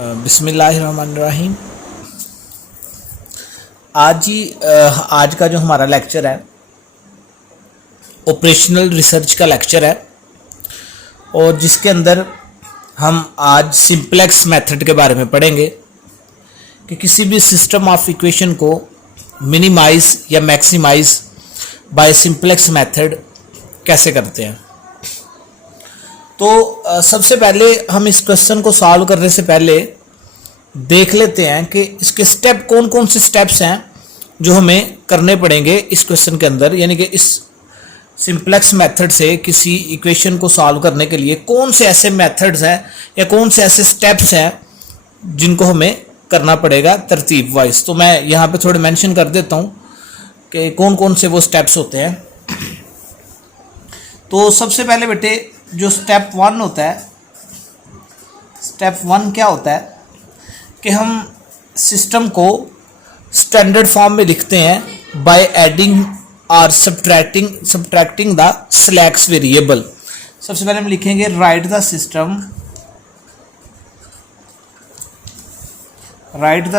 बिस्मिल्लाहिर्रहमानिर्रहीम। आज का जो हमारा लेक्चर है ऑपरेशनल रिसर्च का लेक्चर है और जिसके अंदर हम आज सिंपलेक्स मेथड के बारे में पढ़ेंगे कि किसी भी सिस्टम ऑफ इक्वेशन को मिनिमाइज या मैक्सिमाइज बाय सिंपलेक्स मेथड कैसे करते हैं। तो सबसे पहले हम इस क्वेश्चन को सॉल्व करने से पहले देख लेते हैं कि इसके स्टेप कौन कौन से स्टेप्स हैं जो हमें करने पड़ेंगे इस क्वेश्चन के अंदर, यानी कि इस सिंपलेक्स मेथड से किसी इक्वेशन को सॉल्व करने के लिए कौन से ऐसे मेथड्स हैं या कौन से ऐसे स्टेप्स हैं जिनको हमें करना पड़ेगा तरतीब वाइज। तो मैं यहाँ पे थोड़े मेंशन कर देता हूँ कि कौन कौन से वो स्टेप्स होते हैं। तो सबसे पहले बेटे जो स्टेप वन होता है, स्टेप वन क्या होता है कि हम सिस्टम को स्टैंडर्ड फॉर्म में लिखते हैं बाय एडिंग और सब्ट्रैक्टिंग द स्लैक्स वेरिएबल। सबसे पहले हम लिखेंगे right the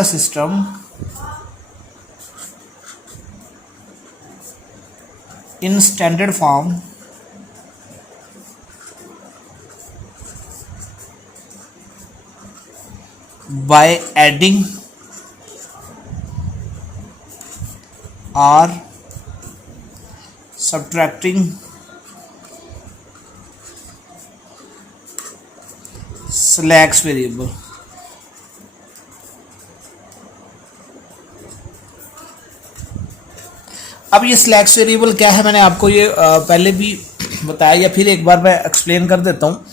system in standard form by adding or subtracting slacks variable। अब ये स्लैक्स वेरिएबल क्या है, मैंने आपको ये पहले भी बताया या फिर एक बार मैं एक्सप्लेन कर देता हूँ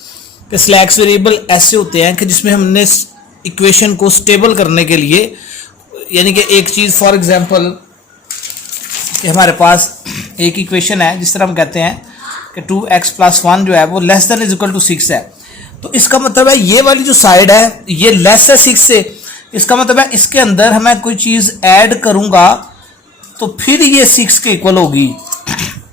कि स्लैक्स वेरिएबल ऐसे होते हैं कि जिसमें हमने इक्वेशन को स्टेबल करने के लिए, यानी कि एक चीज़ फॉर एग्जांपल कि हमारे पास एक इक्वेशन है जिस तरह हम कहते हैं कि 2x + 1 जो है वो less than is equal to 6 है। तो इसका मतलब है ये वाली जो साइड है ये लेस है 6 से, इसका मतलब है इसके अंदर मैं कोई चीज़ ऐड करूँगा तो फिर ये 6 के इक्वल होगी।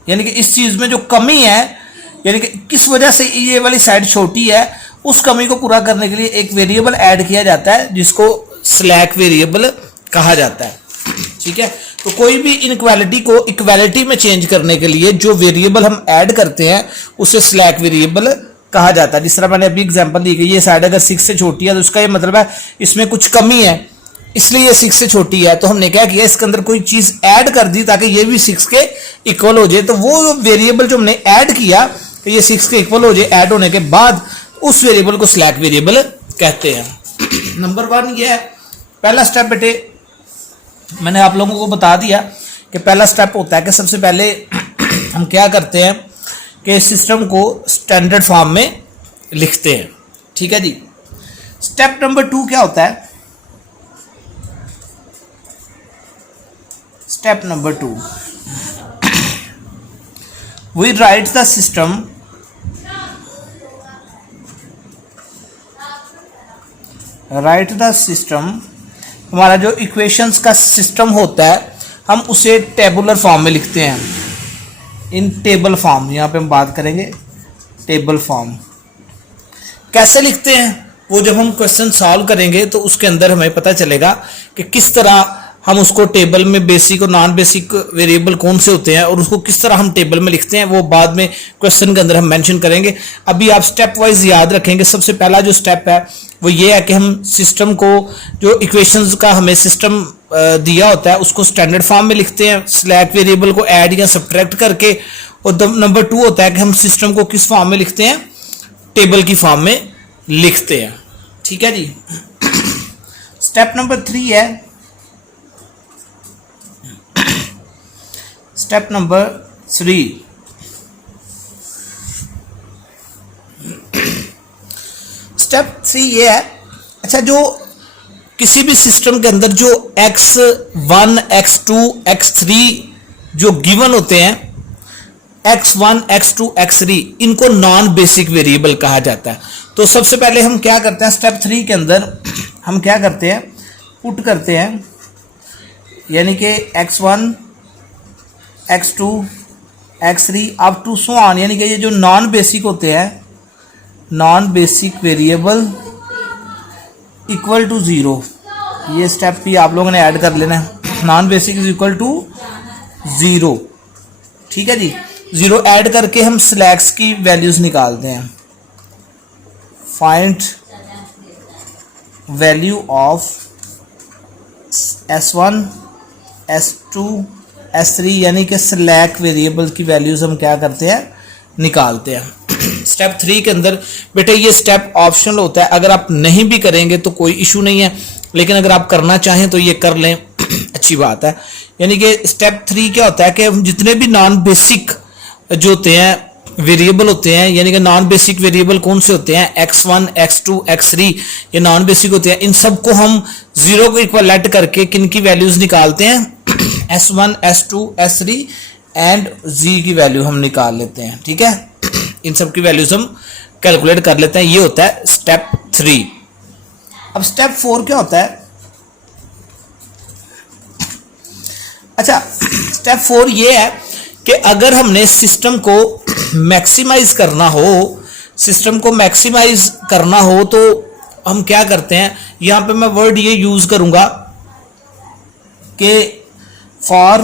यानी कि इस चीज़ में जो कमी है, यानी कि किस वजह से ये वाली साइड छोटी है, उस कमी को पूरा करने के लिए एक वेरिएबल ऐड किया जाता है जिसको स्लैक वेरिएबल कहा जाता है। ठीक है, तो कोई भी इनइक्वालिटी को इक्वालिटी में चेंज करने के लिए जो वेरिएबल हम ऐड करते हैं उसे स्लैक वेरिएबल कहा जाता है। जिस तरह मैंने अभी एग्जांपल दी कि ये साइड अगर 6 से छोटी है तो उसका ये मतलब है इसमें कुछ कमी है, इसलिए ये 6 से छोटी है। तो हमने क्या किया, इसके अंदर कोई चीज़ ऐड कर दी ताकि ये भी 6 के इक्वल हो जाए। तो वो वेरिएबल जो हमने ऐड किया तो ये 6 के इक्वल हो जाए, ऐड होने के बाद उस वेरिएबल को स्लैक वेरिएबल कहते हैं। नंबर 1 ये है पहला स्टेप बेटे, मैंने आप लोगों को बता दिया कि पहला स्टेप होता है कि सबसे पहले हम क्या करते हैं कि सिस्टम को स्टैंडर्ड फॉर्म में लिखते हैं। ठीक है जी। स्टेप नंबर 2 क्या होता है, step number 2 we write the system हमारा जो इक्वेशंस का सिस्टम होता है हम उसे टेबुलर फॉर्म में लिखते हैं, इन टेबल फॉर्म। यहाँ पे हम बात करेंगे टेबल फॉर्म कैसे लिखते हैं, वो जब हम क्वेश्चन सॉल्व करेंगे तो उसके अंदर हमें पता चलेगा कि किस तरह हम उसको टेबल में बेसिक और नॉन बेसिक वेरिएबल कौन से होते हैं और उसको किस तरह हम टेबल में लिखते हैं, वो बाद में क्वेश्चन के अंदर हम मेंशन करेंगे। अभी आप स्टेप वाइज याद रखेंगे। सबसे पहला जो स्टेप है वो ये है कि हम सिस्टम को, जो इक्वेशंस का हमें सिस्टम दिया होता है उसको स्टैंडर्ड फॉर्म में लिखते हैं स्लैक वेरिएबल को ऐड या सब्ट्रैक्ट करके। और नंबर 2 होता है कि हम सिस्टम को किस फॉर्म में लिखते हैं, टेबल की फॉर्म में लिखते हैं। ठीक है जी। स्टेप नंबर 3 है, स्टेप नंबर 3 ये है, अच्छा, जो किसी भी सिस्टम के अंदर जो x1 x2 x3 जो गिवन होते हैं, x1 x2 x3, इनको नॉन बेसिक वेरिएबल कहा जाता है। तो सबसे पहले हम क्या करते हैं, स्टेप 3 के अंदर हम क्या करते हैं, पुट करते हैं, यानी कि x1 x2 x3 up to so on, यानी कि ये जो नॉन बेसिक होते हैं, non basic variable equal to 0, ये स्टेप भी आप लोगों ने ऐड कर लेना है। Non basic is equal to 0, ठीक है जी। 0 ऐड करके हम स्लैक्स की वैल्यूज निकालते हैं। Find value of S1 S2 S3 यानी कि स्लैक वेरिएबल की वैल्यूज हम क्या करते हैं, निकालते हैं। स्टेप 3 के अंदर बेटे ये स्टेप ऑप्शनल होता है, अगर आप नहीं भी करेंगे तो कोई इशू नहीं है, लेकिन अगर आप करना चाहें तो ये कर लें, अच्छी बात है। यानी कि स्टेप 3 क्या होता है कि हम जितने भी नॉन बेसिक जो होते हैं वेरिएबल होते हैं, यानी कि नॉन बेसिक वेरिएबल कौन से होते हैं, x1 x2 x3 ये नॉन बेसिक होते हैं, इन सबको हम 0 को इक्वलेट करके किन की वैल्यूज निकालते हैं, S1 S2 S3 and z की वैल्यू हम निकाल लेते हैं, ठीक है। इन सब की वैल्यूज हम कैलकुलेट कर लेते हैं, ये होता है स्टेप 3। अब स्टेप 4 क्या होता है, अच्छा स्टेप 4 ये है कि अगर हमने सिस्टम को मैक्सिमाइज करना हो, सिस्टम को मैक्सिमाइज करना हो तो हम क्या करते हैं, यहां पे मैं वर्ड ये यूज करूंगा कि फॉर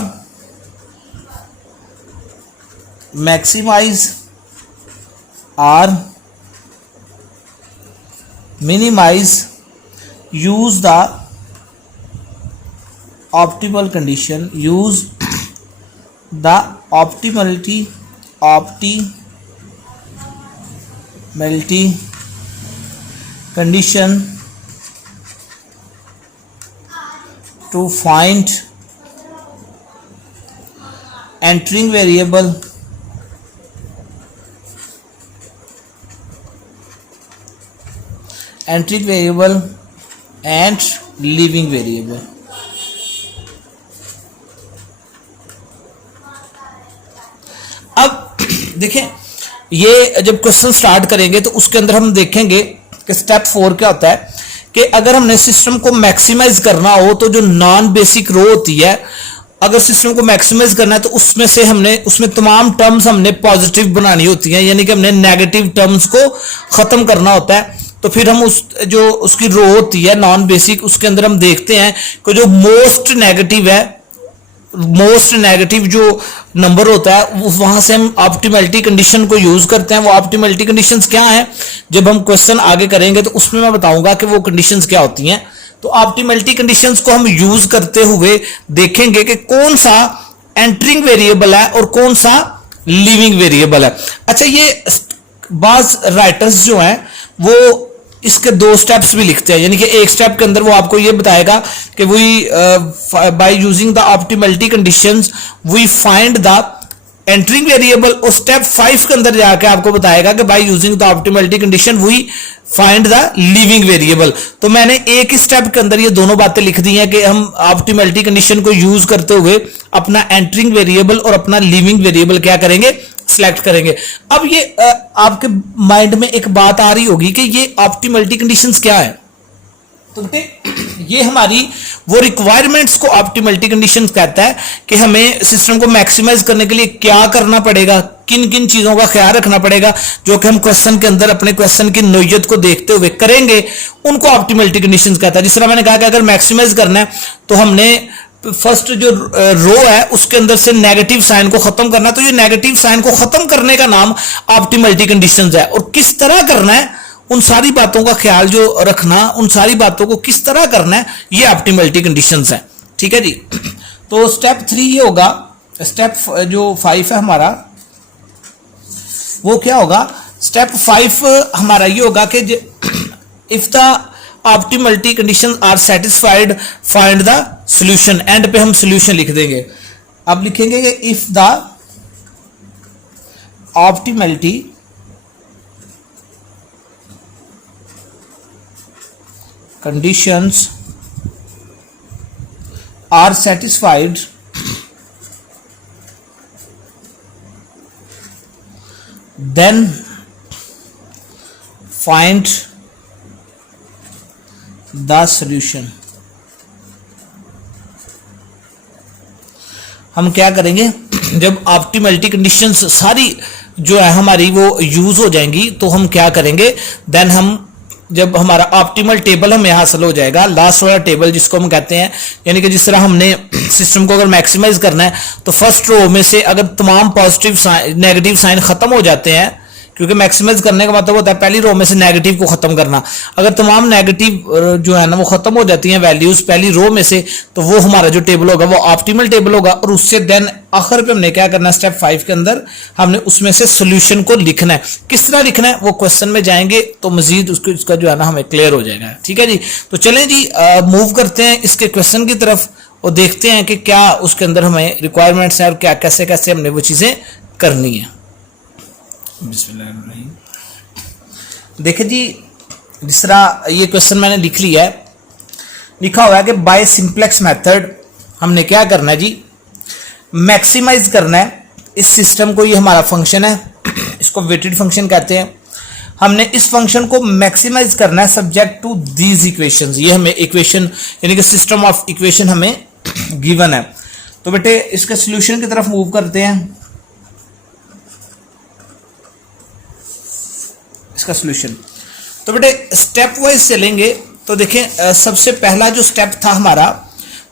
मैक्सिमाइज और minimize use the optimal condition, use the optimality condition to find entering variable and leaving variable। अब देखें ये जब क्वेश्चन स्टार्ट करेंगे तो उसके अंदर हम देखेंगे कि स्टेप 4 क्या होता है कि अगर हमने सिस्टम को मैक्सिमाइज करना हो तो जो नॉन बेसिक रो होती है, अगर सिस्टम को मैक्सिमाइज करना है तो उसमें से हमने उसमें तमाम टर्म्स हमने पॉजिटिव बनानी होती हैं, यानी कि हमने नेगेटिव टर्म्स को खत्म करना होता है। तो फिर हम उस जो उसकी रो होती है नॉन बेसिक, उसके अंदर हम देखते हैं कि जो मोस्ट नेगेटिव जो नंबर होता है वहां से हम ऑप्टिमलिटी कंडीशन को यूज करते हैं। वो ऑप्टिमलिटी कंडीशंस क्या हैं, जब हम क्वेश्चन आगे करेंगे तो उसमें मैं बताऊंगा कि वो कंडीशंस क्या होती हैं। तो ऑप्टिमलिटी कंडीशंस को हम यूज करते हुए देखेंगे कि कौन सा एंटरिंग वेरिएबल है और कौन सा लीविंग वेरिएबल है। अच्छा, ये बाज राइटर्स जो हैं वो इसके 2 स्टेप्स भी लिखते हैं, यानी कि एक स्टेप के अंदर वो आपको ये बताएगा कि we by using the optimality conditions we find the entering variable, और स्टेप 5 के अंदर जाके आपको बताएगा कि by using the optimality condition we find the leaving variable. तो मैंने एक ही स्टेप के अंदर ये दोनों बातें लिख दी हैं कि हम ऑप्टिमलिटी कंडीशन को यूज करते हुए अपना एंटरिंग वेरिएबल और अपना लीविंग वेरिएबल क्या करेंगे, सिलेक्ट करेंगे। अब ये आपके माइंड में एक बात आ रही होगी कि ये ऑप्टिमलिटी कंडीशंस क्या है। तो ये हमारी वो रिक्वायरमेंट्स को ऑप्टिमलिटी कंडीशंस कहता है कि हमें सिस्टम को मैक्सिमाइज करने के लिए क्या करना पड़ेगा, किन किन चीजों का ख्याल रखना पड़ेगा, जो कि हम क्वेश्चन के अंदर अपने क्वेश्चन की नोयत को देखते हुए करेंगे, उनको ऑप्टिमलिटी कंडीशंस कहता है। जिस तरह मैंने कहा कि अगर मैक्सिमाइज करना है तो हमने फर्स्ट जो रो है उसके अंदर से नेगेटिव साइन को खत्म करना, तो ये नेगेटिव साइन को खत्म करने का नाम ऑप्टिमलिटी कंडीशंस है। और किस तरह करना है, उन सारी बातों का ख्याल जो रखना, उन सारी बातों को किस तरह करना है, ये ऑप्टिमलिटी कंडीशंस है, ठीक है जी। तो स्टेप 3 ये होगा, स्टेप जो 5 है हमारा वो क्या होगा, स्टेप 5 हमारा ये होगा कि if the optimality condition are satisfied find the solution. End पे हम सॉल्यूशन लिख देंगे। अब लिखेंगे कि if the optimality conditions are satisfied then find the solution. हम क्या करेंगे, जब ऑप्टिमलिटी कंडीशंस सारी जो है हमारी वो यूज हो जाएंगी तो हम क्या करेंगे, देन हम जब हमारा ऑप्टिमल टेबल हमें हासिल हो जाएगा, लास्ट वाला टेबल जिसको हम कहते हैं, यानी कि जिस तरह हमने सिस्टम को अगर मैक्सिमाइज करना है तो फर्स्ट रो में से अगर तमाम पॉजिटिव साइन नेगेटिव साइन खत्म हो जाते हैं, क्योंकि मैक्सिमाइज करने का मतलब होता है पहली रो में से नेगेटिव को खत्म करना, अगर तमाम नेगेटिव जो है ना वो खत्म हो जाती हैं वैल्यूज पहली रो में से, तो वो हमारा जो टेबल होगा वो ऑप्टिमल टेबल होगा। और उससे देन आखिर पे हमने क्या करना है, स्टेप 5 के अंदर हमने उसमें से सोल्यूशन को लिखना है। किस तरह लिखना है वो क्वेश्चन में जाएंगे तो मजीद उसको इसका जो है ना हमें क्लियर हो जाएगा। ठीक है जी, तो चलें जी मूव करते हैं इसके क्वेश्चन की तरफ और देखते हैं कि क्या उसके अंदर हमें रिक्वायरमेंट्स हैं और क्या कैसे कैसे हमने वो चीज़ें करनी है। बिस्मिल्लाहिर्रहमानिर्रहीम। देखिए जी, जिस तरह ये क्वेश्चन मैंने लिख लिया है, लिखा हुआ है कि बाय सिंप्लेक्स मेथड हमने क्या करना है जी, मैक्सिमाइज करना है इस सिस्टम को। ये हमारा फंक्शन है, इसको वेटेड फंक्शन कहते हैं। हमने इस फंक्शन को मैक्सिमाइज करना है सब्जेक्ट टू दीज इक्वेशंस। ये हमें इक्वेशन यानी कि सिस्टम ऑफ इक्वेशन हमें गिवन है। तो बेटे इसके सॉल्यूशन की तरफ मूव करते हैं। इसका सॉल्यूशन तो बेटे स्टेप वाइज चलेंगे। तो देखें सबसे पहला जो स्टेप था हमारा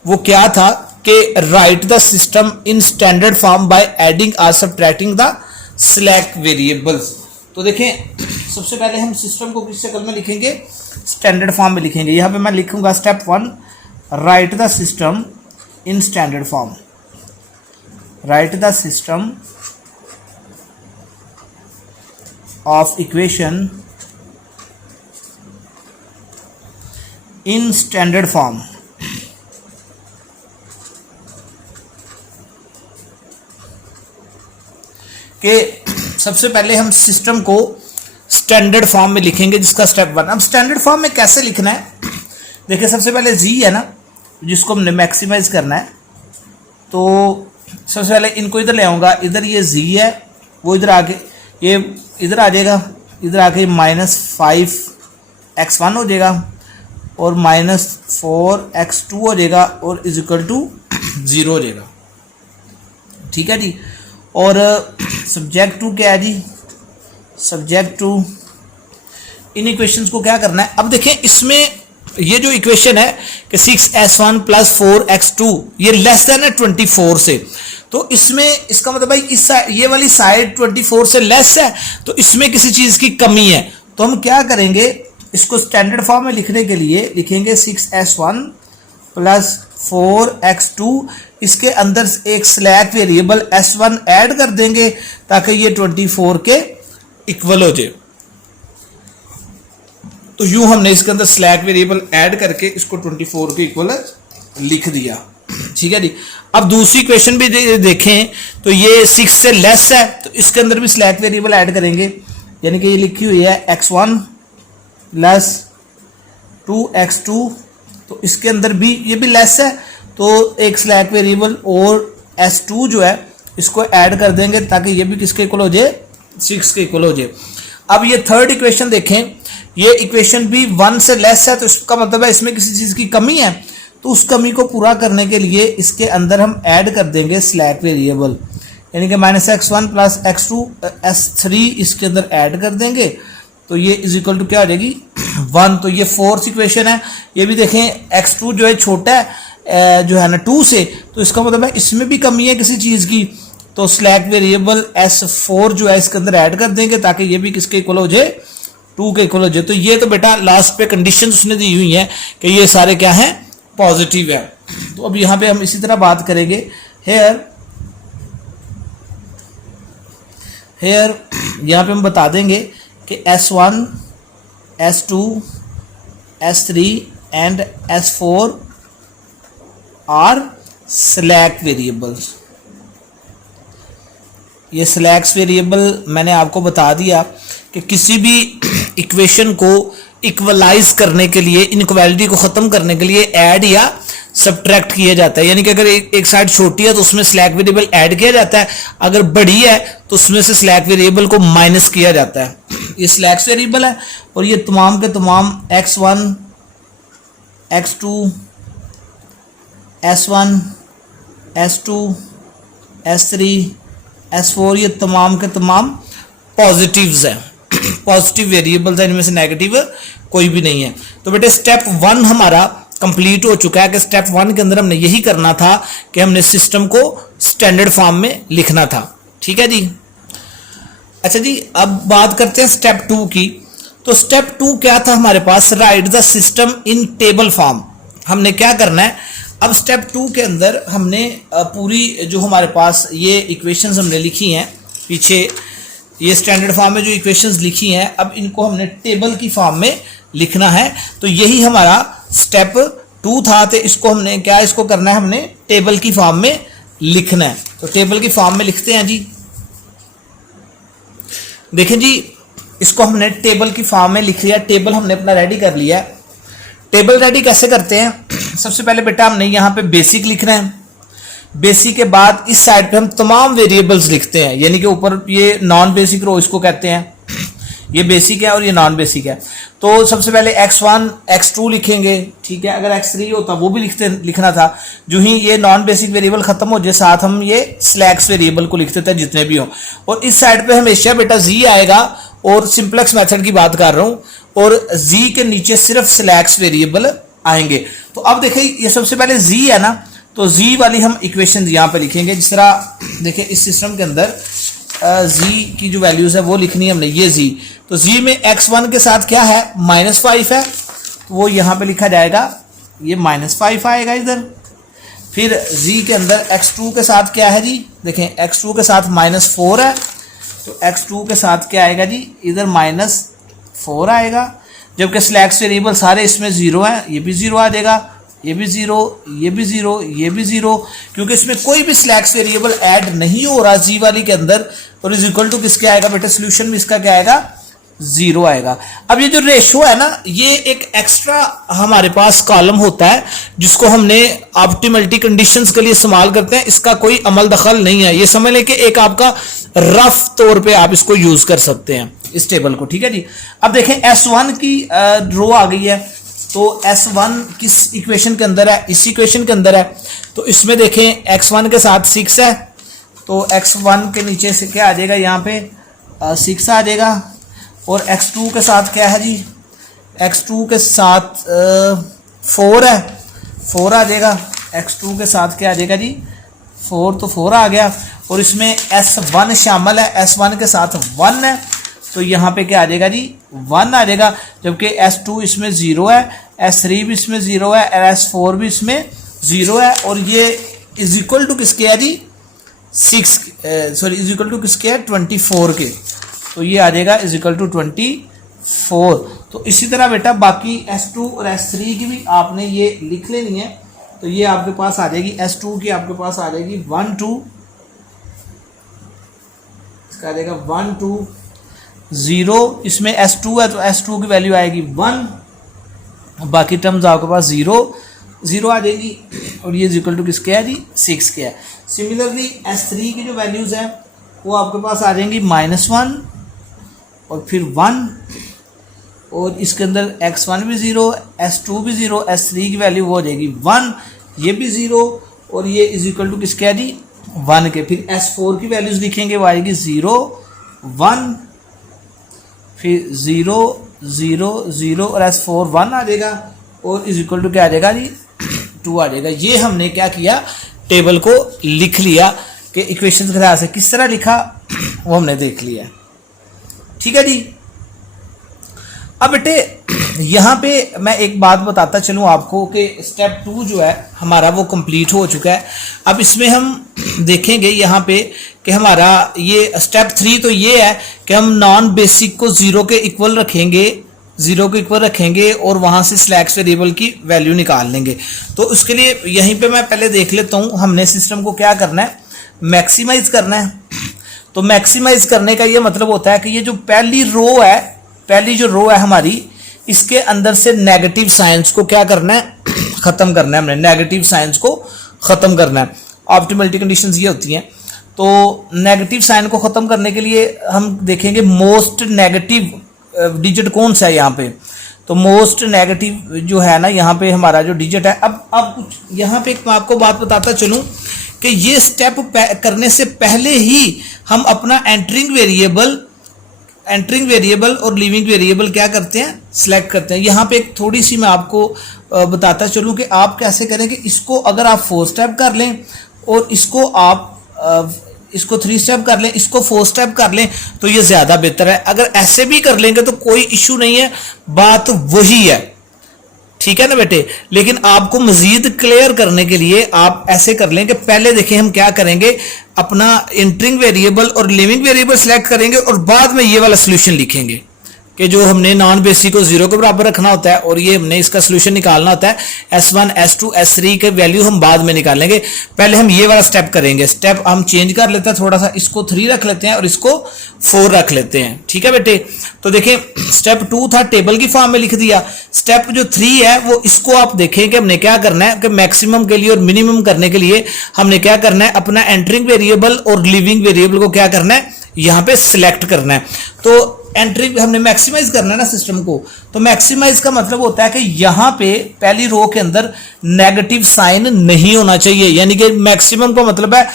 वो क्या था कि right the system in standard form by adding और सबट्रैक्टिंग द स्लैक वेरिएबल्स। तो देखें सबसे पहले हम सिस्टम को किस शक्ल में लिखेंगे, स्टैंडर्ड फॉर्म में लिखेंगे। यहां पे मैं लिखूंगा step 1, right the system in standard form. Right the system of equation in standard form। के सबसे पहले हम सिस्टम को स्टैंडर्ड फॉर्म में लिखेंगे जिसका स्टेप 1। अब स्टैंडर्ड फॉर्म में कैसे लिखना है, देखिए सबसे पहले जी है ना जिसको हमने मैक्सिमाइज करना है। तो सबसे पहले इनको इधर ले आऊंगा, इधर ये जी है वो इधर आके ये इधर आ जाएगा, इधर आके -5x1 हो जाएगा और -4x2 हो जाएगा और इज इक्वल टू 0 हो जाएगा। ठीक है जी। और सब्जेक्ट टू क्या है जी, सब्जेक्ट टू इन इक्वेशंस को क्या करना है। अब देखें इसमें ये जो इक्वेशन है कि 6s1 + 4x2 ये लेस देन है 24 से, तो इसमें इसका मतलब भाई इस ये वाली साइड 24 से लेस है, तो इसमें किसी चीज की कमी है। तो हम क्या करेंगे, इसको स्टैंडर्ड फॉर्म में लिखने के लिए लिखेंगे 6s1 + 4x2, इसके अंदर एक स्लैक वेरिएबल s1 ऐड कर देंगे ताकि ये 24 के इक्वल हो जाए। तो यूं हमने इसके अंदर स्लैक वेरिएबल ऐड करके इसको 24 के इक्वल लिख दिया। ठीक है जी। अब दूसरी क्वेश्चन भी देखें तो ये 6 से लेस है, तो इसके अंदर भी स्लैक वेरिएबल ऐड करेंगे, यानी कि ये लिखी हुई है x1 + 2x2, तो इसके अंदर भी ये भी लेस है, तो एक स्लैक वेरिएबल और s2 जो है इसको ऐड कर देंगे ताकि ये भी किसके इक्वल हो जाए, 6 के इक्वल हो जाए। अब ये थर्ड इक्वेशन देखें, ये इक्वेशन भी 1 से लेस है, तो इसका मतलब है इसमें किसी चीज की कमी है, तो उस कमी को पूरा करने के लिए इसके अंदर हम ऐड कर देंगे स्लैक वेरिएबल, यानी कि -x1 + x2 s3 इसके अंदर ऐड कर देंगे, तो ये इज इक्वल टू क्या हो जाएगी 1। तो ये फोर्थ इक्वेशन है। ये भी देखें x2 जो है छोटा है जो है ना 2 से, तो इसका मतलब है इसमें भी कमी है किसी चीज की, तो स्लैक वेरिएबल s4 जो है इसके अंदर ऐड कर देंगे ताकि ये भी किसके इक्वल हो जाए, 2 के इक्वल हो जाए। तो ये तो बेटा लास्ट पे कंडीशन उसने दी हुई है कि ये सारे क्या हैं, पॉजिटिव है। तो अब यहां पे हम इसी तरह बात करेंगे, हेयर यहां पे हम बता देंगे कि s1 s2 s3 and s4 are slack variables. ये स्लैक्स वेरिएबल मैंने आपको बता दिया कि किसी भी इक्वेशन को इक्वलाइज करने के लिए, इनइक्वालिटी को खत्म करने के लिए ऐड या सब्ट्रैक्ट किया जाता है, यानी कि अगर एक साइड छोटी है तो उसमें स्लैक वेरिएबल ऐड किया जाता है, अगर बड़ी है तो उसमें से स्लैक वेरिएबल को माइनस किया जाता है। ये स्लैक्स वेरिएबल है और ये तमाम के तमाम x1 x2 s1 s2 s3 s4 ये तमाम के तमाम पॉजिटिव्स हैं, पॉजिटिव वेरिएबल्स हैं, इनमें से नेगेटिव कोई भी नहीं है। तो बेटे स्टेप 1 हमारा कंप्लीट हो चुका है कि स्टेप 1 के अंदर हमने यही करना था कि हमने सिस्टम को स्टैंडर्ड फॉर्म में लिखना था। ठीक है जी। अच्छा जी, अब बात करते हैं स्टेप 2 की। तो स्टेप 2 क्या था हमारे पास, write the system in table form. हमने क्या करना है, अब स्टेप 2 के अंदर हमने पूरी जो हमारे पास ये इक्वेशंस हमने लिखी हैं पीछे, ये स्टैंडर्ड फॉर्म में जो इक्वेशंस लिखी हैं, अब इनको हमने टेबल की फॉर्म में लिखना है। तो यही हमारा स्टेप 2 था। तो इसको हमने क्या, इसको करना है हमने टेबल की फॉर्म में लिखना है। तो टेबल की फॉर्म में लिखते हैं जी। देखें जी, इसको हमने टेबल की फॉर्म में लिख लिया, टेबल हमने अपना रेडी कर लिया है। टेबल रेडी कैसे करते हैं, सबसे पहले बेटा हमने यहाँ पे बेसिक लिखना है। बेसिक के बाद इस साइड पे हम तमाम वेरिएबल्स लिखते हैं, यानी कि ऊपर ये नॉन बेसिक रो इसको कहते हैं, ये बेसिक है और ये नॉन बेसिक है। तो सबसे पहले x1 x2 लिखेंगे, ठीक है। अगर x3 होता वो भी लिखना था। जो ही ये नॉन बेसिक वेरिएबल खत्म हो जाए, साथ हम ये स्लैक्स वेरिएबल को लिखते थे जितने भी हो। और इस साइड पे हमेशा बेटा z आएगा, और सिंपलेक्स मेथड की बात कर रहा हूं, और z के नीचे सिर्फ स्लैक्स वेरिएबल आएंगे। तो अब देखिए, ये सबसे पहले z है ना, तो z वाली हम इक्वेशन यहाँ पे लिखेंगे। जिस तरह देखिए इस सिस्टम के अंदर z की जो वैल्यूज है वो लिखनी है हमने, ये z। तो z में x1 के साथ क्या है, -5 है, तो वो यहाँ पे लिखा जाएगा, ये -5 आएगा इधर। फिर z के अंदर x2 के साथ क्या है जी, देखें x2 के साथ -4 है, तो x2 के साथ क्या आएगा जी, इधर -4 आएगा। जबकि स्लैक्स वेरिएबल सारे इसमें 0 है, ये भी 0 आ जाएगा, ये भी 0, ये भी 0, ये भी 0, क्योंकि इसमें कोई भी स्लैक्स वेरिएबल ऐड नहीं हो रहा जी वाली के अंदर। और इज इक्वल टू किसके आएगा बेटा, सोल्यूशन में इसका क्या आएगा, 0 आएगा। अब ये जो रेशो है ना, ये एक एक्स्ट्रा हमारे पास कॉलम होता है जिसको हमने ऑप्टिमलिटी कंडीशंस के लिए इस्तेमाल करते हैं। इसका कोई अमल दखल नहीं है, ये समझ लें कि एक आपका रफ तौर पे आप इसको यूज कर सकते हैं इस टेबल को। ठीक है जी। अब देखें S1 की रो आ गई है, तो S1 किस इक्वेशन के अंदर है, इस इक्वेशन के अंदर है। तो इसमें देखें x1 के साथ 6 है, तो x1 के नीचे से क्या आ जाएगा, यहाँ पे 6 आ जाएगा। और x2 के साथ क्या है जी, x2 के साथ 4 है, 4 आ जाएगा। x2 के साथ क्या आ जाएगा जी, 4, तो 4 आ गया। और इसमें S1 शामिल है, S1 के साथ 1 है, तो यहाँ पे क्या आ जाएगा जी, 1 आ जाएगा। जबकि S2 इसमें 0 है, S3 भी इसमें 0 है, और S4 भी इसमें 0 है। और ये इज इक्वल टू किसके है जी, इज इक्वल टू किसके है, 24 के। तो ये आ जाएगा इज इक्वल टू 24। तो इसी तरह बेटा बाकी S2 और S3 की भी आपने ये लिख लेनी है। तो ये आपके पास आ जाएगी, S2 की आपके पास आ जाएगी 1 2, इसका आ जाएगा 1 2 0। इसमें S2 है तो S2 की वैल्यू आएगी 1, बाकी टर्म्स आपके पास 0 0 आ जाएगी। और ये इक्वल टू किसके है जी, 6 के है। सिमिलरली S3 की जो वैल्यूज है वो आपके पास आ जाएंगी -1 और फिर 1, और इसके अंदर x1 भी 0, S2 भी 0, S3 की वैल्यू वो हो जाएगी 1, ये भी 0, और ये इज इक्वल टू किसके है जी, 1 के। फिर S4 की वैल्यूज लिखेंगे, वो आएगी 0 1, फिर 0 0 0, और S4 1 आ जाएगा, और इज इक्वल टू क्या आ जाएगा जी, 2 आ जाएगा। ये हमने क्या किया, टेबल को लिख लिया कि इक्वेशन के लिहाज से किस तरह लिखा वो हमने देख लिया। ठीक है जी। अब बेटे यहाँ पे मैं एक बात बताता चलूँ आपको कि स्टेप 2 जो है हमारा वो कंप्लीट हो चुका है। अब इसमें हम देखेंगे यहाँ पे कि हमारा ये स्टेप 3 तो ये है कि हम नॉन बेसिक को 0 के इक्वल रखेंगे, 0 के इक्वल रखेंगे और वहाँ से स्लैक्स वेरिएबल की वैल्यू निकाल लेंगे। तो उसके लिए यहीं पे मैं पहले देख लेता हूँ हमने सिस्टम को क्या करना है, मैक्सिमाइज करना है। तो मैक्सिमाइज करने का ये मतलब होता है कि ये जो पहली रो है, पहली जो रो है हमारी, इसके अंदर से नेगेटिव साइंस को क्या करना है, खत्म करना है। हमने नेगेटिव साइंस को खत्म करना है। ऑप्टिमलिटी कंडीशंस ये होती हैं। तो नेगेटिव साइन को खत्म करने के लिए हम देखेंगे मोस्ट नेगेटिव डिजिट कौन सा है यहाँ पे। तो मोस्ट नेगेटिव जो है ना यहाँ पे हमारा जो डिजिट है। अब कुछ यहाँ पे मैं आपको बात बताता चलूँ कि ये स्टेप करने से पहले ही हम अपना एंटरिंग वेरिएबल एंटरिंग वेरिएबल और लीविंग वेरिएबल क्या करते हैं, सिलेक्ट करते हैं। यहाँ पे एक थोड़ी सी मैं आपको बताता चलूँ कि आप कैसे करें कि इसको अगर आप 4 स्टेप कर लें और इसको आप इसको 3 स्टेप कर लें, इसको 4 स्टेप कर लें तो ये ज़्यादा बेहतर है। अगर ऐसे भी कर लेंगे तो कोई इशू नहीं है, बात वही है, ठीक है ना बेटे। लेकिन आपको मजीद क्लियर करने के लिए आप ऐसे कर लें कि पहले देखें हम क्या करेंगे, अपना एंटरिंग वेरिएबल और लिविंग वेरिएबल सेलेक्ट करेंगे और बाद में ये वाला सोल्यूशन लिखेंगे कि जो हमने नॉन बेसिक को 0 के बराबर रखना होता है और ये हमने इसका सोल्यूशन निकालना होता है। S1 S2 S3 के वैल्यू हम बाद में निकालेंगे, पहले हम ये वाला स्टेप करेंगे। स्टेप हम चेंज कर लेते हैं थोड़ा सा, इसको 3 रख लेते हैं और इसको 4 रख लेते हैं, ठीक है बेटे। तो देखें स्टेप 2 था, टेबल की फॉर्म में लिख दिया। स्टेप जो 3 है वो इसको आप देखें कि हमने क्या करना है कि मैक्सिमम के लिए और मिनिमम करने के लिए हमने क्या करना है, अपना एंटरिंग वेरिएबल और लिविंग वेरिएबल को क्या करना है, यहाँ पे सिलेक्ट करना है। तो एंट्री हमने मैक्सिमाइज करना है ना सिस्टम को, तो मैक्सिमाइज का मतलब होता है कि यहां पे पहली रो के अंदर नेगेटिव साइन नहीं होना चाहिए, यानी कि मैक्सिमम का मतलब है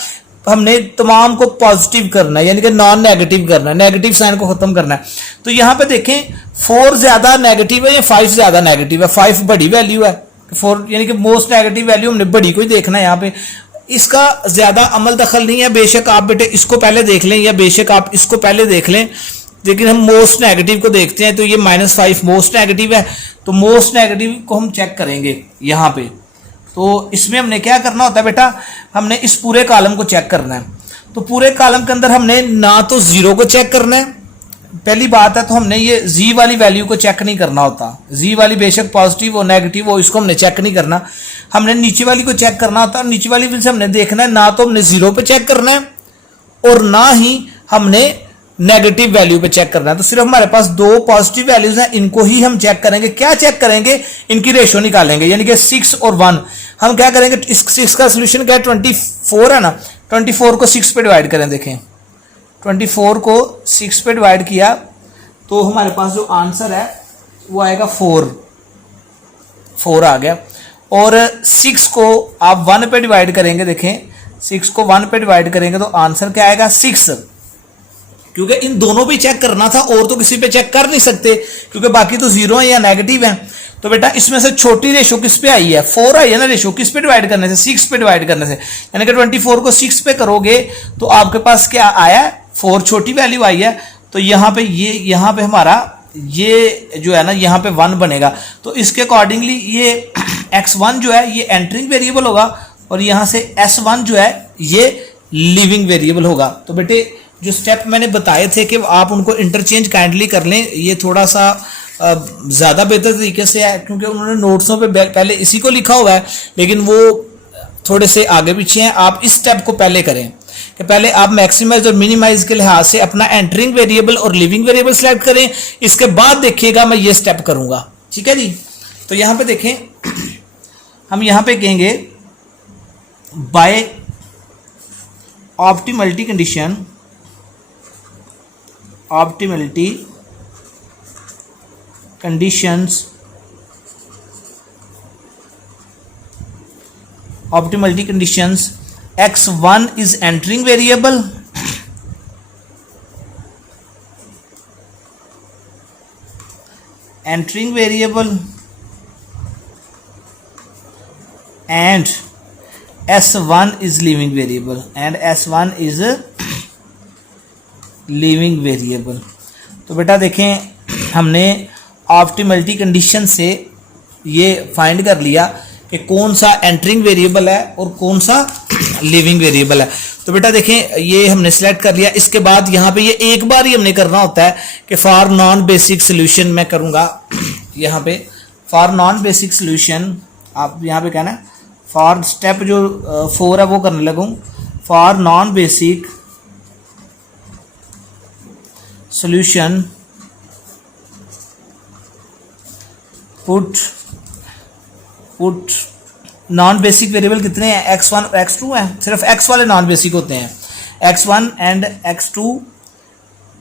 हमने तमाम को पॉजिटिव करना है, यानी कि नॉन नेगेटिव करना है, नेगेटिव साइन को खत्म करना है। तो यहां पे देखें 4 ज्यादा नेगेटिव है या 5 ज्यादा नेगेटिव है, 5 बड़ी वैल्यू है, 4 यानी कि मोस्ट नेगेटिव वैल्यू हमने बड़ी को ही देखना है। यहाँ पे इसका ज्यादा अमल दखल नहीं है, बेशक आप बेटे इसको पहले देख लें या बेशक आप इसको पहले देख लें, लेकिन हम मोस्ट नेगेटिव को देखते हैं। तो ये -5 मोस्ट नेगेटिव है, तो मोस्ट नेगेटिव को हम चेक करेंगे यहाँ पे। तो इसमें हमने क्या करना होता है बेटा, हमने इस पूरे कॉलम को चेक करना है। तो पूरे कॉलम के अंदर हमने ना तो 0 को चेक करना है, पहली बात है, तो हमने ये जी वाली वैल्यू को चेक नहीं करना होता। जी वाली बेशक पॉजिटिव हो नेगेटिव हो, इसको हमने चेक नहीं करना। हमने नीचे वाली को चेक करना होता है। नीचे वाली से हमने देखना है, ना तो हमने 0 पे चेक करना है और ना ही हमने नेगेटिव वैल्यू पे चेक करना है। तो सिर्फ हमारे पास 2 पॉजिटिव वैल्यूज हैं, इनको ही हम चेक करेंगे। क्या चेक करेंगे, इनकी रेशो निकालेंगे, यानी कि 6 और 1। हम क्या करेंगे, इस 6 का सोल्यूशन क्या है, 24 है ना, 24 को 6 पे डिवाइड करें। देखें 24 को 6 पे डिवाइड किया तो हमारे पास जो आंसर है वो आएगा 4 आ गया। और 6 को आप 1 पे डिवाइड करेंगे, देखें 6 को 1 पे डिवाइड करेंगे तो आंसर क्या आएगा, 6। क्योंकि इन दोनों पे चेक करना था और तो किसी पे चेक कर नहीं सकते, क्योंकि बाकी तो 0 है या नेगेटिव है। तो बेटा इसमें से छोटी रेशो किस पे आई है, 4 आई है ना रेशो, किस पे डिवाइड करने से, 6 पे डिवाइड करने से। यानी कि 24 को 6 पे करोगे तो आपके पास क्या आया, 4 छोटी वैल्यू आई है। तो यहाँ पे यहाँ पे हमारा ये जो है ना, यहाँ पे 1 बनेगा। तो इसके अकॉर्डिंगली ये x1 जो है ये एंटरिंग वेरिएबल होगा और यहाँ से s1 जो है ये लिविंग वेरिएबल होगा। तो बेटे जो स्टेप मैंने बताए थे कि आप उनको इंटरचेंज काइंडली कर लें, ये थोड़ा सा ज़्यादा बेहतर तरीके से है, क्योंकि उन्होंने नोट्सों पे पहले इसी को लिखा हुआ है, लेकिन वो थोड़े से आगे पीछे हैं। आप इस स्टेप को पहले करें कि पहले आप मैक्सिमाइज और मिनिमाइज के लिहाज से अपना एंटरिंग वेरिएबल और लिविंग वेरिएबल सेलेक्ट करें, इसके बाद देखिएगा मैं ये स्टेप करूँगा, ठीक है जी। तो यहाँ पे देखें, हम यहाँ पे कहेंगे by optimality condition, optimality conditions, optimality conditions, x1 is entering variable, entering variable, and s1 is leaving variable, and s1 is a leaving variable। तो बेटा देखें हमने ऑप्टिमलिटी कंडीशन से ये फाइंड कर लिया कि कौन सा एंटरिंग वेरिएबल है और कौन सा लिविंग वेरिएबल है। तो बेटा देखें ये हमने सेलेक्ट कर लिया। इसके बाद यहाँ पे ये एक बार ही हमने करना होता है कि फॉर नॉन बेसिक सोल्यूशन मैं करूँगा, यहाँ पे फॉर नॉन बेसिक सोल्यूशन आप यहाँ पे कहना है, फॉर स्टेप जो 4 है वो करने लगूँ, for non basic solution put non basic variable कितने हैं, x1 और x2 हैं, सिर्फ x वाले नॉन बेसिक होते हैं, x1 and x2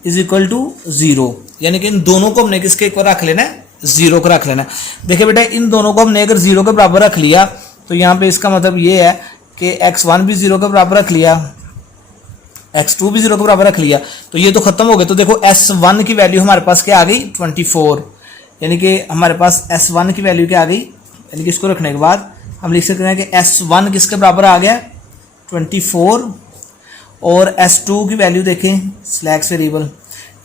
is equal to 0, यानी कि इन दोनों को हमने किसके एक बार रख लेना है, 0 को रख लेना है। देखिए बेटा इन दोनों को हमने अगर 0 के बराबर रख लिया तो यहाँ पे इसका मतलब ये है कि x1 भी 0 के बराबर रख लिया x2 भी 0 के बराबर रख लिया, तो ये तो खत्म हो गए। तो देखो s1 की वैल्यू हमारे पास क्या आ गई 24, यानी कि हमारे पास s1 की वैल्यू क्या आ गई, यानी कि इसको रखने के बाद हम लिख सकते हैं कि s1 किसके बराबर आ गया 24, और s2 की वैल्यू देखें स्लैक्स वेरिएबल,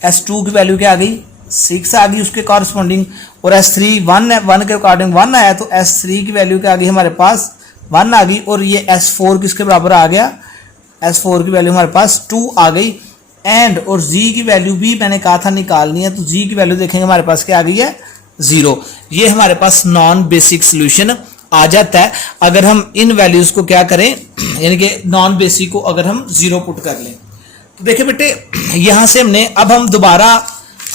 s2 की वैल्यू क्या आ गई 6 आ गई उसके कॉरस्पॉन्डिंग, और s3 1 के अकॉर्डिंग 1 आया, तो s3 की वैल्यू क्या आ गई हमारे पास 1 आ गई, और ये s4 किसके बराबर आ गया, s4 की वैल्यू हमारे पास 2 आ गई। एंड और z की वैल्यू भी मैंने कहा था निकालनी है, तो z की वैल्यू देखेंगे हमारे पास क्या आ गई है 0। ये हमारे पास नॉन बेसिक सोल्यूशन आ जाता है अगर हम इन वैल्यूज को क्या करें, यानी कि नॉन बेसिक को अगर हम 0 पुट कर लें। तो देखिए बेटे यहां से हमने, अब हम दोबारा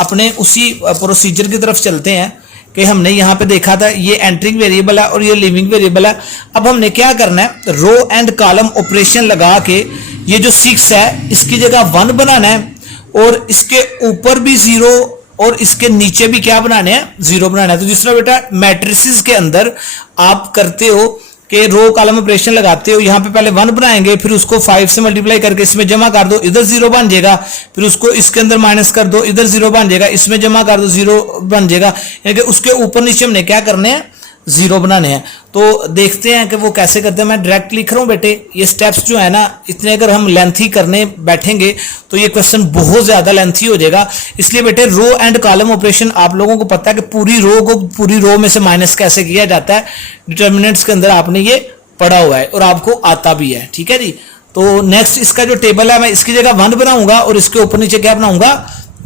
अपने उसी प्रोसीजर की तरफ चलते हैं कि हमने यहाँ पे देखा था ये एंटरिंग वेरिएबल है और ये लीविंग वेरिएबल है। अब हमने क्या करना है, रो एंड कॉलम ऑपरेशन लगा के ये जो 6 है इसकी जगह 1 बनाना है, और इसके ऊपर भी 0 और इसके नीचे भी क्या बनाने हैं 0 बनाना है। तो जिस तरह बेटा मैट्रिसेस के अंदर आप करते हो कि रो कॉलम ऑपरेशन लगाते हो, यहाँ पे पहले 1 बनाएंगे, फिर उसको 5 से मल्टीप्लाई करके इसमें जमा कर दो, इधर 0 बन जाएगा, फिर उसको इसके अंदर माइनस कर दो, इधर 0 बन जाएगा, इसमें जमा कर दो 0 बन जाएगा, यानी कि उसके ऊपर नीचे हमने क्या करने हैं 0 बनाने हैं। तो देखते हैं कि वो कैसे करते हैं। मैं डायरेक्ट लिख रहा हूं बेटे, ये स्टेप्स जो है ना इतने अगर हम लेंथी करने बैठेंगे तो ये क्वेश्चन बहुत ज्यादा लेंथी हो जाएगा। इसलिए बेटे रो एंड कॉलम ऑपरेशन आप लोगों को पता है कि पूरी रो को पूरी रो में से माइनस कैसे किया जाता है, डिटर्मिनेंट्स के अंदर आपने ये पढ़ा हुआ है और आपको आता भी है, ठीक है जी। तो नेक्स्ट इसका जो टेबल है मैं इसकी जगह 1 बनाऊंगा और इसके ऊपर नीचे क्या बनाऊंगा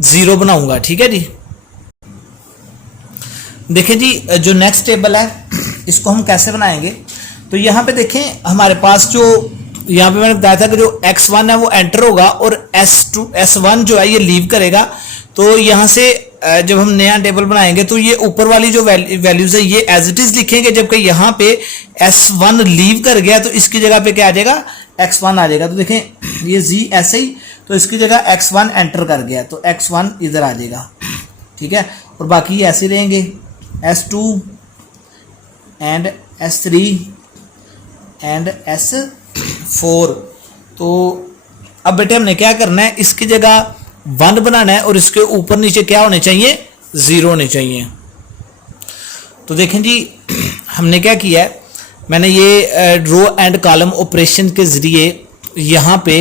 0 बनाऊंगा, ठीक है जी। देखिए जी जो नेक्स्ट टेबल है इसको हम कैसे बनाएंगे, तो यहाँ पे देखें हमारे पास जो यहाँ पे मैंने बताया था कि जो x1 है वो एंटर होगा और s1 जो है ये लीव करेगा। तो यहाँ से जब हम नया टेबल बनाएंगे तो ये ऊपर वाली जो वैल्यूज है ये एज इट इज लिखेंगे, जबकि यहाँ पे s1 लीव कर गया तो इसकी जगह पे क्या आ जाएगा x1 आ जाएगा। तो देखें ये z ऐसे ही, तो इसकी जगह x1 एंटर कर गया तो x1 इधर आ जाएगा, ठीक है, और बाकी ये ऐसे रहेंगे s2 and s3 and s4। तो अब बेटे हमने क्या करना है, इसकी जगह 1 बनाना है और इसके ऊपर नीचे क्या होने चाहिए 0 होने चाहिए। तो देखें जी हमने क्या किया है, मैंने ये रो एंड कॉलम ऑपरेशन के जरिए यहाँ पे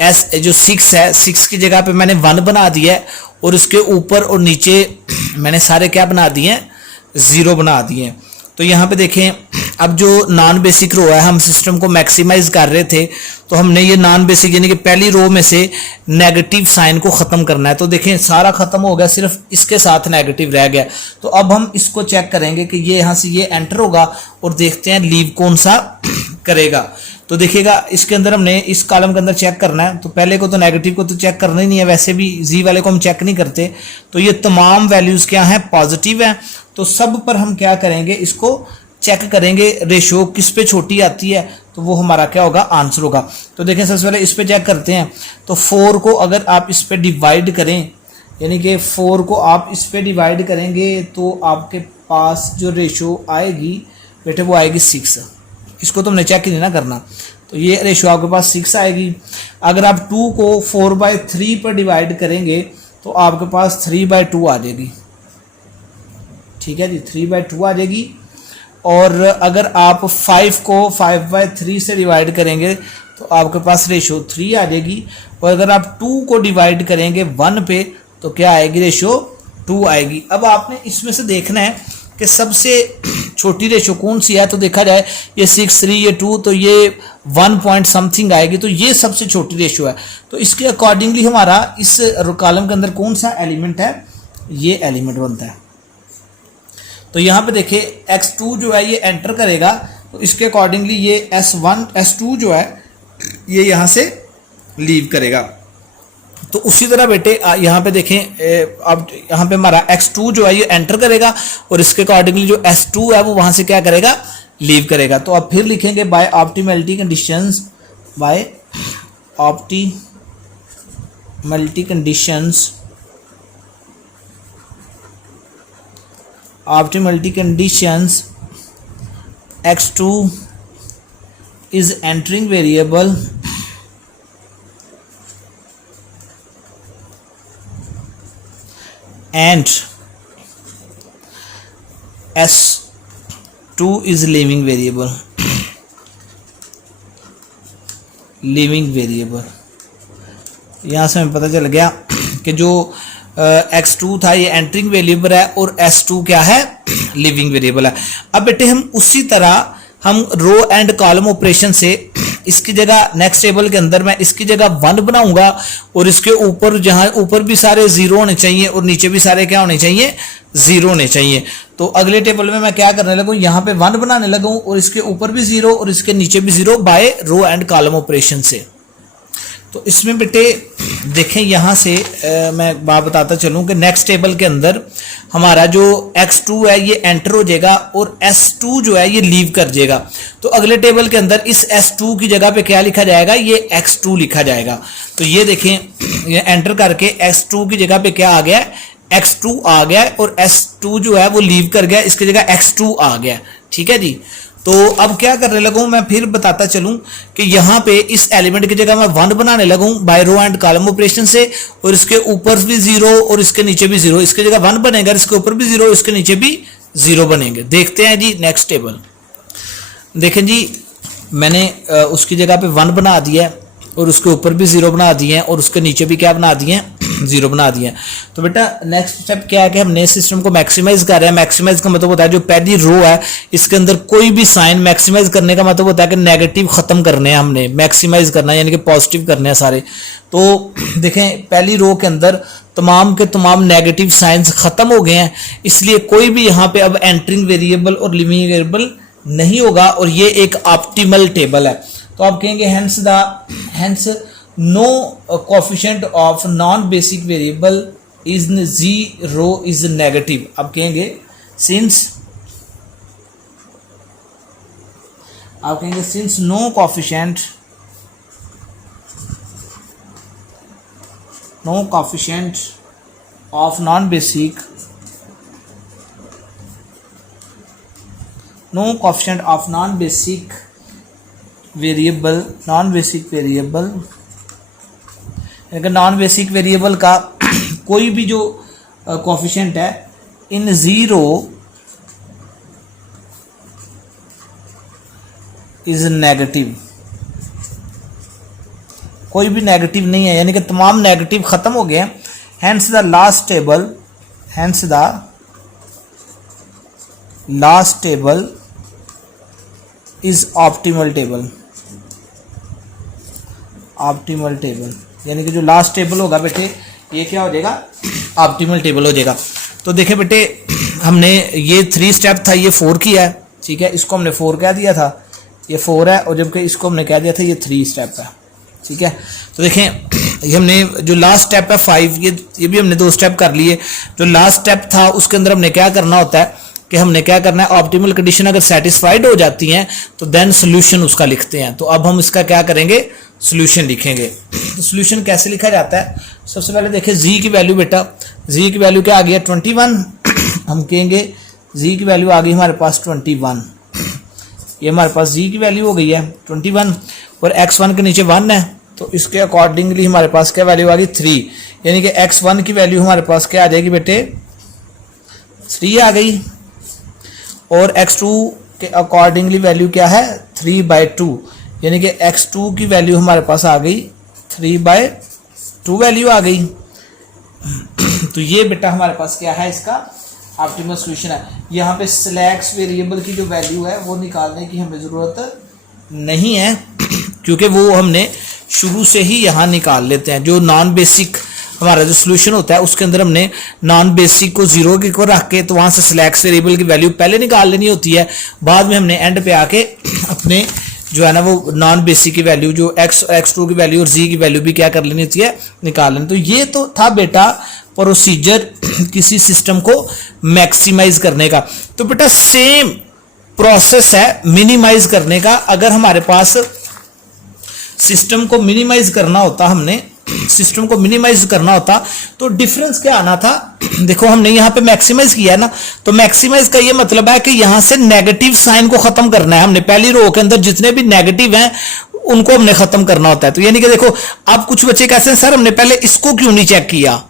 एस जो 6 है 6 की जगह पे मैंने 1 बना दिया है और उसके ऊपर और नीचे मैंने सारे क्या बना दिए हैं 0 बना दिए हैं। तो यहाँ पे देखें अब जो नॉन बेसिक रो है हम सिस्टम को मैक्सिमाइज कर रहे थे, तो हमने ये नॉन बेसिक यानी कि पहली रो में से नेगेटिव साइन को खत्म करना है। तो देखें सारा खत्म हो गया, सिर्फ इसके साथ नेगेटिव रह गया। तो अब हम इसको चेक करेंगे कि ये यहाँ से ये एंटर होगा और देखते हैं लीव कौन सा करेगा। तो देखिएगा इसके अंदर हमने इस कॉलम के अंदर चेक करना है, तो पहले को तो नेगेटिव को तो चेक करना ही नहीं है, वैसे भी जी वाले को हम चेक नहीं करते। तो ये तमाम वैल्यूज क्या हैं पॉजिटिव हैं, तो सब पर हम क्या करेंगे इसको चेक करेंगे रेशियो किस पे छोटी आती है, तो वो हमारा क्या होगा आंसर होगा। तो देखें सबसे पहले इस पे चेक करते हैं। तो 4 को अगर आप इस पे डिवाइड करें, यानी कि 4 को आप इस पे डिवाइड करेंगे तो आपके पास जो रेशियो आएगी बेटे वो आएगी 6। इसको तो हमने चेक ही नहीं ना करना, तो ये रेशियो आपके पास 6 आएगी। अगर आप 2 को 4/3 पर डिवाइड करेंगे तो आपके पास 3/2 आ जाएगी, ठीक है जी 3/2 आ जाएगी। और अगर आप 5 को 5/3 से डिवाइड करेंगे तो आपके पास रेशियो 3 आ जाएगी। और अगर आप 2 को डिवाइड करेंगे 1 पे तो क्या आएगी रेशियो 2 आएगी। अब आपने इसमें से देखना है कि सबसे छोटी रेशियो कौन सी है। तो देखा जाए ये 6 3 ये 2 तो ये 1 पॉइंट समथिंग आएगी, तो ये सबसे छोटी रेशियो है। तो इसके अकॉर्डिंगली हमारा इस कॉलम के अंदर कौन सा एलिमेंट है, ये एलिमेंट बनता है। तो यहाँ पे देखिए x2 जो है ये एंटर करेगा, तो इसके अकॉर्डिंगली ये S2 जो है ये यहाँ से लीव करेगा। तो उसी तरह बेटे यहाँ पे देखें अब यहाँ पे हमारा x2 जो है ये एंटर करेगा और इसके अकॉर्डिंगली जो S2 है वो वहाँ से क्या करेगा लीव करेगा। तो अब फिर लिखेंगे by optimality conditions, by optimality conditions, optimality conditions x2 is entering variable and S2 is leaving variable, leaving variable. यहाँ से हमें पता चल गया कि जो x2 था ये एंटरिंग वेरिएबल है और S2 क्या है, लिविंग वेरिएबल है। अब बेटे हम उसी तरह हम रो एंड कॉलम ऑपरेशन से इसकी जगह नेक्स्ट टेबल के अंदर मैं इसकी जगह 1 बनाऊंगा और इसके ऊपर जहां ऊपर भी सारे 0 होने चाहिए और नीचे भी सारे क्या होने चाहिए, 0 होने चाहिए। तो अगले टेबल में मैं क्या करने लगूं, यहां पे 1 बनाने लगूं और इसके ऊपर भी 0 और इसके नीचे भी 0 by row and column operation से। तो इसमें बेटे देखें यहाँ से मैं एक बात बताता चलूँ कि नेक्स्ट टेबल के अंदर हमारा जो x2 है ये एंटर हो जाएगा और S2 जो है ये लीव कर जाएगा। तो अगले टेबल के अंदर इस S2 की जगह पे क्या लिखा जाएगा, ये x2 लिखा जाएगा। तो ये देखें ये एंटर करके x2 की जगह पे क्या आ गया, x2 आ गया और S2 जो है वो लीव कर गया, इसकी जगह x2 आ गया। ठीक है जी। तो अब क्या करने लगूं, मैं फिर बताता चलूं कि यहाँ पे इस एलिमेंट की जगह मैं 1 बनाने लगूं by row and column operation से और इसके ऊपर भी 0 और इसके नीचे भी 0, इसकी जगह 1 बनेगा, इसके ऊपर भी 0 इसके नीचे भी 0 बनेंगे। देखते हैं जी नेक्स्ट टेबल। देखें जी मैंने उसकी जगह पे 1 बना दिया है और उसके ऊपर भी 0 बना दिए हैं और उसके नीचे भी क्या बना दिए हैं, 0 बना दिए हैं। तो बेटा नेक्स्ट स्टेप क्या है कि हमने सिस्टम को मैक्सिमाइज कर रहे हैं। मैक्सिमाइज का मतलब होता है जो पहली रो है इसके अंदर कोई भी साइन, मैक्सिमाइज करने का मतलब होता है कि नेगेटिव खत्म करने हैं, हमने मैक्सिमाइज करना है यानी कि पॉजिटिव करने हैं सारे। तो देखें पहली रो के अंदर तमाम के तमाम नेगेटिव साइंस खत्म हो गए हैं, इसलिए कोई भी यहाँ पे अब एंटरिंग वेरिएबल और लिविंग वेरिएबल नहीं होगा और ये एक ऑप्टिमल टेबल है। तो आप कहेंगे hence no coefficient of non basic variable is 0 is negative। आप कहेंगे since no coefficient of non basic variable, non basic variable का कोई भी जो कोफिशिएंट है इन 0 इज नेगेटिव, कोई भी नेगेटिव नहीं है यानी कि तमाम नेगेटिव खत्म हो गए हैं। Hence the last table is optimal table यानी कि जो लास्ट टेबल होगा बेटे ये क्या हो जाएगा, ऑप्टिमल टेबल हो जाएगा। तो देखे बेटे हमने ये 3 स्टेप था, ये 4 किया है। ठीक है, इसको हमने 4 कह दिया था, ये 4 है और जबकि इसको हमने कह दिया था ये 3 स्टेप है। ठीक है, तो देखें ये हमने जो लास्ट स्टेप है 5, ये भी हमने 2 स्टेप कर लिए। जो लास्ट स्टेप था उसके अंदर हमने क्या करना होता है कि हमने क्या करना है, ऑप्टिमल कंडीशन अगर सेटिस्फाइड हो जाती हैं तो देन सोल्यूशन उसका लिखते हैं। तो अब हम इसका क्या करेंगे, सोल्यूशन लिखेंगे। तो सोल्यूशन कैसे लिखा जाता है, सबसे पहले देखिए जी की वैल्यू, बेटा जी की वैल्यू क्या आ गया 21। हम कहेंगे जी की वैल्यू आ गई हमारे पास 21, ये हमारे पास जी की वैल्यू हो गई है 21 और x1 के नीचे 1 है तो इसके अकॉर्डिंगली हमारे पास क्या वैल्यू आ गई 3, यानी कि x1 की वैल्यू हमारे पास क्या आ जाएगी बेटे 3 आ गई और x2 के अकॉर्डिंगली वैल्यू क्या है 3/2, यानी कि x2 की वैल्यू हमारे पास आ गई 3/2 वैल्यू आ गई। तो ये बेटा हमारे पास क्या है, इसका ऑप्टिमल सॉल्यूशन है। यहाँ पे स्लैक्स वेरिएबल की जो वैल्यू है वो निकालने की हमें ज़रूरत नहीं है क्योंकि वो हमने शुरू से ही यहाँ निकाल लेते हैं। जो नॉन बेसिक हमारा जो सोल्यूशन होता है उसके अंदर हमने नॉन बेसिक को 0 के को रख के तो वहाँ से स्लैक्स वेरिएबल की वैल्यू पहले निकाल लेनी होती है, बाद में हमने एंड पे आके अपने जो है ना वो नॉन बेसिक की वैल्यू जो x2 की वैल्यू और z की वैल्यू भी क्या कर लेनी होती है, निकाल लेनी। तो ये तो था बेटा प्रोसीजर किसी सिस्टम को मैक्सिमाइज करने का। तो बेटा सेम प्रोसेस है मिनिमाइज करने का। अगर हमारे पास सिस्टम को मिनिमाइज करना होता, हमने सिस्टम को मिनिमाइज करना होता तो डिफरेंस क्या आना था, देखो हमने यहाँ पे मैक्सिमाइज किया है ना, तो मैक्सिमाइज का ये मतलब है कि यहाँ से नेगेटिव साइन को खत्म करना है। हमने पहली रो के अंदर जितने भी नेगेटिव हैं उनको हमने खत्म करना होता है। तो यानी कि देखो अब कुछ बच्चे कैसे हैं, सर हमने पहले इसको क्यों नहीं चेक किया,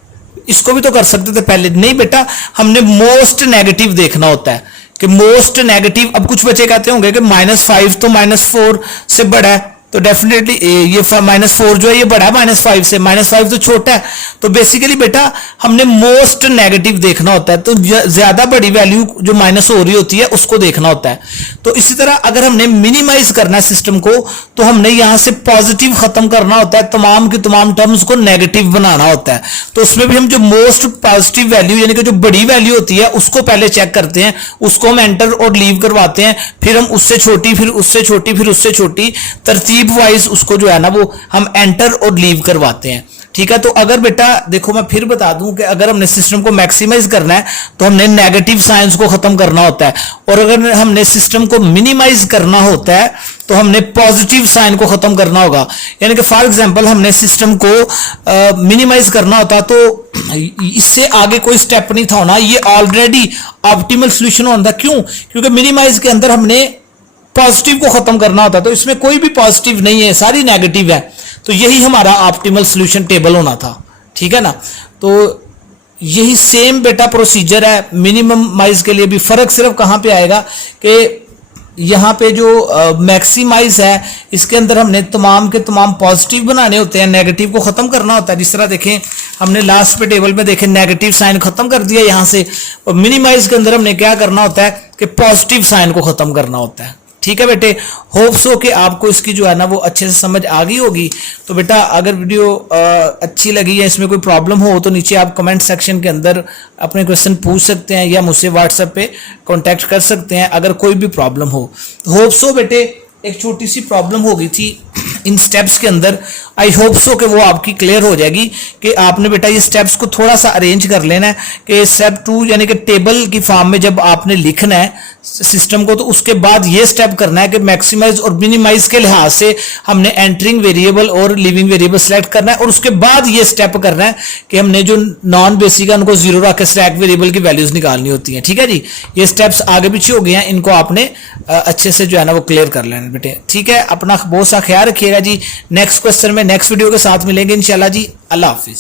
इसको भी तो कर सकते थे पहले, नहीं बेटा हमने मोस्ट नेगेटिव देखना होता है कि मोस्ट नेगेटिव। अब कुछ बच्चे कहते होंगे कि -5 तो -4 से बड़ा है, तो डेफिनेटली ये -4 जो है ये बड़ा है -5 से, -5 तो छोटा है। तो बेसिकली बेटा हमने मोस्ट नेगेटिव देखना होता है, तो ज्यादा बड़ी वैल्यू जो माइनस हो रही होती है उसको देखना होता है। तो इसी तरह अगर हमने मिनिमाइज करना है सिस्टम को, तो हमने यहां से पॉजिटिव खत्म करना होता है, तमाम की तमाम टर्म्स को नेगेटिव बनाना होता है। तो उसमें भी हम जो मोस्ट पॉजिटिव वैल्यू यानी कि जो बड़ी वैल्यू होती है उसको पहले चेक करते हैं, उसको हम एंटर और लीव करवाते हैं, फिर हम उससे छोटी, फिर उससे छोटी, फिर उससे छोटी तरतीब वाइज उसको जो है ना वो हम एंटर और लीव करवाते हैं। ठीक है, तो अगर बेटा देखो मैं फिर बता दूं कि अगर हमने सिस्टम को मैक्सिमाइज करना है तो हमने नेगेटिव साइंस को खत्म करना होता है, और अगर हमने सिस्टम को मिनिमाइज करना होता है तो हमने पॉजिटिव साइन को खत्म करना होगा। यानी कि फॉर एग्जांपल हमने सिस्टम को मिनिमाइज करना होता तो इससे आगे कोई स्टेप नहीं था होना, ये ऑलरेडी ऑप्टिमल सॉल्यूशन होता। क्यों? क्योंकि मिनिमाइज के अंदर हमने पॉजिटिव को खत्म करना होता, तो इसमें कोई भी पॉजिटिव नहीं है, सारी नेगेटिव है। तो यही हमारा ऑप्टिमल सॉल्यूशन टेबल होना था। ठीक है ना, तो यही सेम बेटा प्रोसीजर है मिनिमाइज के लिए भी। फर्क सिर्फ कहां पे आएगा कि यहां पे जो मैक्सिमाइज है इसके अंदर हमने तमाम के तमाम पॉजिटिव बनाने होते हैं, नेगेटिव को खत्म करना होता है। जिस तरह देखें हमने लास्ट पे टेबल में देखें नेगेटिव साइन खत्म कर दिया यहां से, और मिनिमाइज के अंदर हमने क्या करना होता है कि पॉजिटिव साइन को खत्म करना होता है। ठीक है बेटे, होप्स हो कि आपको इसकी जो है ना वो अच्छे से समझ आ गई होगी। तो बेटा अगर वीडियो अच्छी लगी है, इसमें कोई प्रॉब्लम हो तो नीचे आप कमेंट सेक्शन के अंदर अपने क्वेश्चन पूछ सकते हैं या मुझसे व्हाट्सएप पे कांटेक्ट कर सकते हैं अगर कोई भी प्रॉब्लम हो। होप्स हो बेटे एक छोटी सी प्रॉब्लम हो गई थी इन स्टेप्स के अंदर, आई होप सो कि वो आपकी क्लियर हो जाएगी कि आपने बेटा ये स्टेप्स को थोड़ा सा अरेंज कर लेना है कि स्टेप 2 यानी कि टेबल की फॉर्म में जब आपने लिखना है सिस्टम को, तो उसके बाद ये स्टेप करना है कि मैक्सिमाइज और मिनिमाइज के लिहाज से हमने एंटरिंग वेरिएबल और लिविंग वेरिएबल सेलेक्ट करना है, और उसके बाद ये स्टेप करना है कि हमने जो नॉन बेसिक है उनको 0 रख के स्टैक वेरिएबल की वैल्यूज निकालनी होती है। ठीक है जी, ये स्टेप्स आगे पीछे हो गए हैं, इनको आपने अच्छे से जो है ना वो क्लियर कर लेना बेटे। ठीक है, अपना बहुत सा ख्याल रखिएगा जी। नेक्स्ट क्वेश्चन में नेक्स्ट वीडियो के साथ मिलेंगे इंशाल्लाह जी। अल्लाह हाफिज।